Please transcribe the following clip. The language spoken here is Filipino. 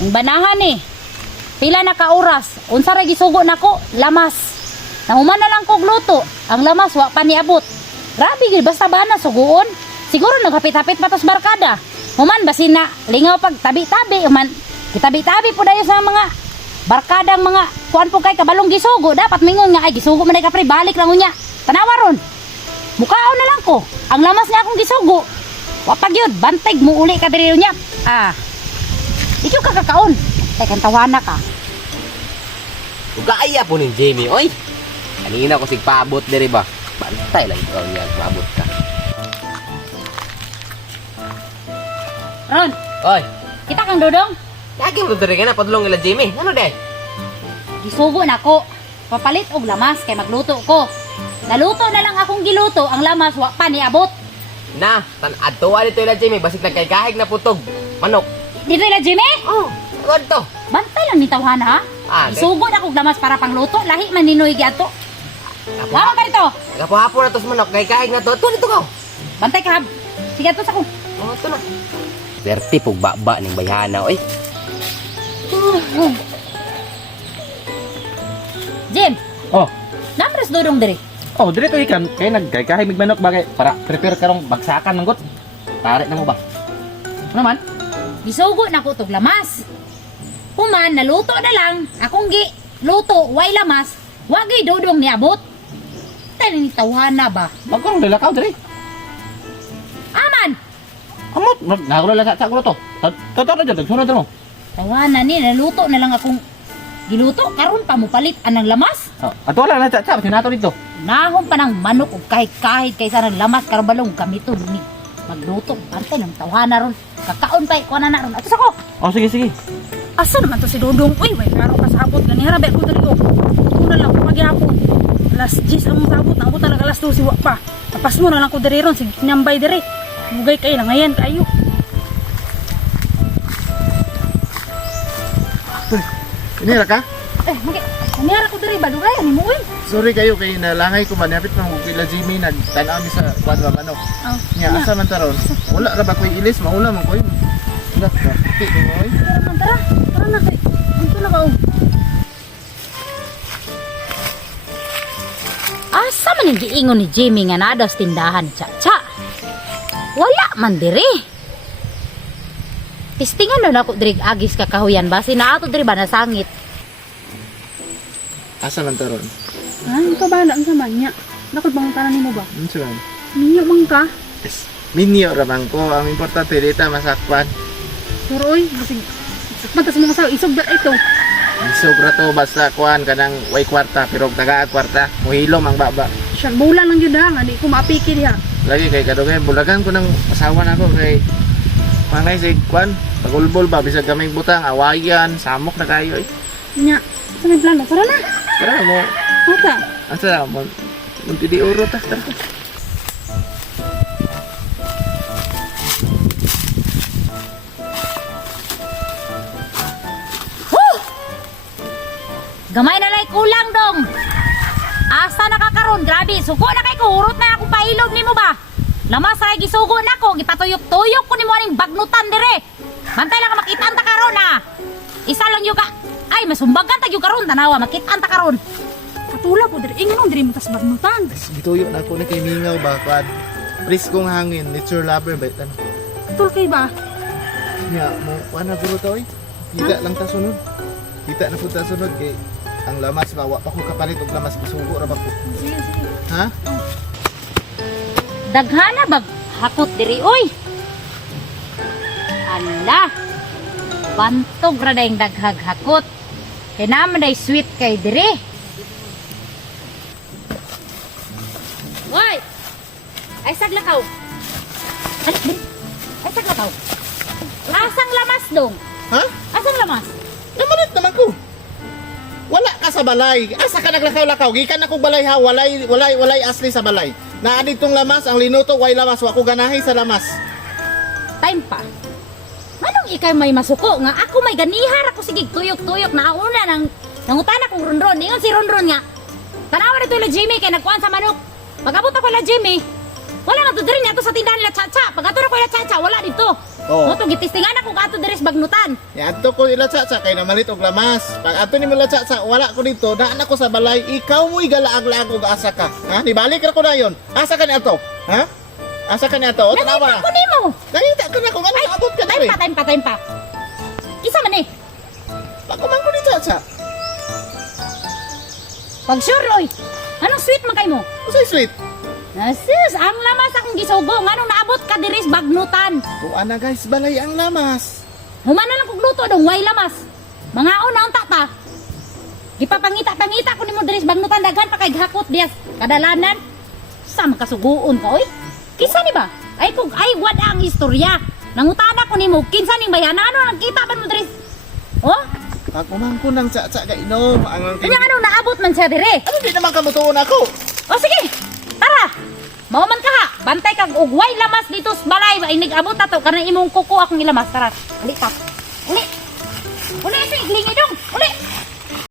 Ang banahan ni. Pila na ka oras. Unsa ra gisugo nako? Lamas. Nahuman na lang kog luto. Ang lamas wa pa niabot. Grabe gid basta bana suguon. Siguro naghapit-hapit pa tos barkada. Human basin na lingaw pag tabi-tabi human. Kitabi-tabi po dayo sa mga barkadang mga kuan po kay kabalong gisugo. Dapat mingon nga ay gisugo man ka pre balik lang unya. Tanawa ron. Mukaon na lang ko. Ang lamas niya akong gisugo. Wa pa gyud bantay mo uli ka diri unya. Ikaw kakakaon. Tay kantawana ka. Ugaya po ni Jamie, oy. Kanina ko sig paabot diri ba. Bantay lang ikaw niya, paabot ka. Ron, Oy, kita kang dodong. lagi mo diri ka na padulong ila Jamie. Ano day? Gisugo na ko. Papalit og lamas kay magluto ko. Naluto na lang akong giluto, ang lamas wa pa niabot. Na, adtuwa dito ila Jamie, basig nagkay-kahig na putog. Manok. Dito na Jimmy. Oh, agad to. Bantay lang ni tawhana ha. Gisugo na kog lamas para pangluto, lahi man ninoy giadto. Lawan ka dito. Gapo-hapo na to sa manok, kay-kahig na to. Tuwa dito ka. Bantay ka hab. Sige to sa ko. Oh, ito na. Derti pug baba ning bayhana, oy. Jim, Oh, namres dodong diri. oh, dire to ikan kay nagkay mig manok bagay para prepare karong bagsakan ng got. Tarik na mo ba? Ano man? Gisugo na ko tog lamas. Human naluto na lang, akong gi luto way lamas, wa gyud dodong niabot. Tani ni tawhana ba? Magkarong lalakaw dire. Aman. Amot, nagulo lang sa gulo to. Totoo na dyan, sunod mo. Tawanan ni naluto na lang akong giluto karon pa mo palit anang lamas. Oh, ato lang na sa sinato dito. Nahon pa ng manok ug kahit kaysa ng lamas karon balong gamito ni magluto. Antay lang tawhana ron. Kakaon pa ko na ron. Ato sa ko. Oh, sige, sige. Asa naman to si Dodong? Uy, way klaro ka sa abot. Gani harabi ako dali ko. Una lang ko pagyapon. Alas 10 ang sabot. Naabot talaga alas 12 wa pa. Tapas mo na lang ko diri ron. Sige, nyambay diri. Mugay kayo na ngayon kayo. Ini ra ka? Magi. Kaniyara ko diri badugay ni mo uy. Sorry kayo kay nalangay ko man yapit man kila Jimmy nagtan-aw mi sa kwadra manok. Oh. Nya asa man taron? Wala ra ba koy ilis maula man koy. Gat ka. Ti mo oy. Tara man tara. Tara na kay. Unto na ba og. Asa man yung giingon ni Jimmy nga nada sa tindahan, cha. Wala man diri. Istingan na ako diri agis kakahuyan ba? Sinaato diri ba nasangit? Asa man taron? Ang kabala ang sama niya. Nakul bang tanan nimo ba? Unsa man? Minyo man ka. Yes. Minyo ra man ko, ang importante dita masakpan. Pero uy, basig. Magkas mo sa isog da ito. Isog ra to basta kuan kanang way kwarta pero taga kwarta muhilom ang baba. Siya bulan lang yun ha. Hindi ko maapiki diha. Lagi kay kadugay bulagan ko ng asawa nako kay manay sig kuan pagulbol ba bisag gamay butang awayan samok na kayo eh. Nya. Sa may plano. Tara na. Tara mo. Ata. Asa mo? Munti di uro ta. Tara. Gamay na lay kulang dong. Asa nakakaron? Grabe, suko na kay ko. Hurot na akong pailog nimo ba? Lamas ay gisugo na ko. Gipatuyok-tuyok ko nimo aning bagnutan dire. Bantay lang ka makitaan ta karon ha. Isa lang yung ka. Ay, masumbagan ta yung karon. Tanawa, makitaan ta karon. Katula po diri. Ingon diri mo tas bagnutan. Gituyo na ko na kay mingaw ba kuan. Priskong hangin, nature lover ba tan. Katul kay ba? Nya mo kuan na guro to oy. Kita lang ta sunod. Kita na pud ta sunod kay ang lamas ba wa pa ko kapalit og lamas gisugo ra ba ko. Sige, sige. Ha? Daghana bag hakot diri oy. Ala. Bantog ra dayong daghag hakot. Kay naman day sweet kay diri. Oy. Ay saglakaw. Ay saglakaw. Asang lamas dong? Ha? Asang lamas? Namanit naman ko. Wala ka sa balay. Asa ka naglakaw-lakaw? Gikan ako balay ha. Walay asli sa balay. Naadid tong lamas, ang linuto, way lamas. Wa ko ganahi sa lamas. Time pa. Manong ikay may masuko nga ako may ganihar ako sige tuyok-tuyok na una nang nangutana kong Ronron. Ingon si Ronron nga. Tanawa na ito la Jimmy kay nagkuhan sa manok. Pag-abot ako la Jimmy, Wala na to diri ato sa tindahan nila Chacha. Pag ato na ko nila Chacha, wala dito. Oo. Mo to gitistingan ako ka ato diri sa bagnutan. Yan to ko ilatsa kay namalit og lamas. Pag ato ni malatsa wala ko dito, daan ako sa balay, ikaw mo igalaag-laag og asa ka. Ha? Nibalik ra ko na yon. Asa ka ni ato? Ha? Asa ka ni ato? O Nakita tanawa. ko nimo. Nakita ko na kung ano abot ka diri. Time pa. Kisa man eh. Pagkuman ko ni Chacha. Pag sure, oy. Anong sweet man kay mo? Usay sweet. Sis, ang lamas akong gisugo. Nganong naabot ka diri sa bagnutan? Tuwa na guys, balay ang lamas. Humana lang kog luto dong, way lamas. Mga una unta pa. Gipapangita ko nimo diri sa bagnutan daghan pa kay hakot dias. Kadalanan sa makasuguon ka oy. Kisa ni ba? Ay kog ay wala ang istorya. Nangutana ko nimo kinsa ning bayana ano nagkita ba mo diri? Oh, Pagkuman ko ng Chacha ga inom. Ang kanya ano naabot man siya diri. Ano di naman kamutuon ako? O sige, tara. Mao man ka ha. Bantay kag ugway lamas dito sa balay. Ay nag-abot ato kanang imong kuko akong ilamas. Tara. Ali ta.